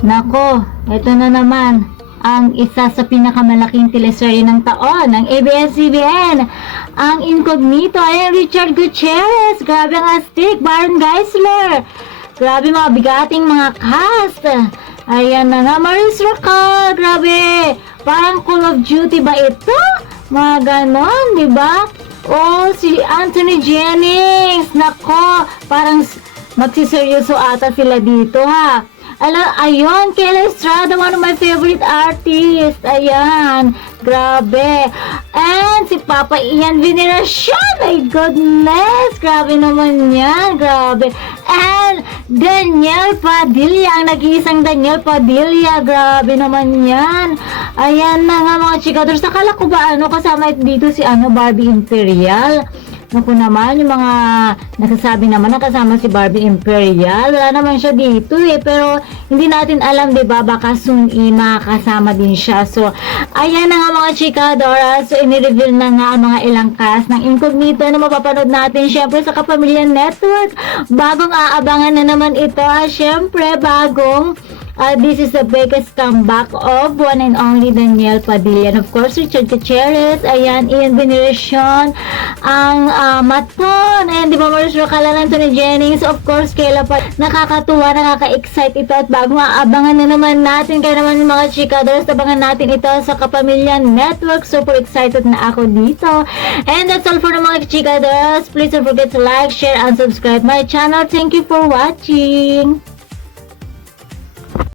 Nako, ito na naman ang isa sa pinakamalaking teleserye ng taon ng ABS-CBN. Ang incognito ay Richard Gutierrez. Grabe ang astig, Baron Geisler. Grabe mga bigating mga cast. Ayan na nga, Maurice Racal. Grabe, parang Call of Duty ba ito? Mga ganon, di ba? O, si Anthony Jennings. Nako, parang magsiseryoso ata sila dito ha. Ayun, Kelly Estrada, one of my favorite artists. Ayan, grabe. And si Papa Ian Veneracion, my goodness, grabe naman yan, grabe. And Daniel Padilla, ang nag-iisang Daniel Padilla, grabe naman yan. Ayan na nga mga chikadors, nakala ko ba kasama dito si Barbie Imperial? Naku naman, yung mga nagsasabi naman na kasama si Barbie Imperial, wala naman siya dito pero hindi natin alam, diba, baka soon makakasama din siya. So, ayan na nga mga chikadora, so inireveal na nga ang mga ilang cast ng Incognito na mapapanood natin syempre sa Kapamilya Network. Bagong aabangan na naman ito, syempre bagong this is the biggest comeback of one and only Daniel Padilla. And of course, Richard Gutierrez, ayan, Ian Veneracion, ang Maton, and di ba Maurice Racal, Anthony Jennings, of course, Kayla pa. Nakakatuwa, nakaka-excite ito at bago maabangan na naman natin, kaya naman mga chikadors, abangan natin ito sa Kapamilya Network. Super excited na ako dito. And that's all for the mga chikadors. Please don't forget to like, share, and subscribe my channel. Thank you for watching.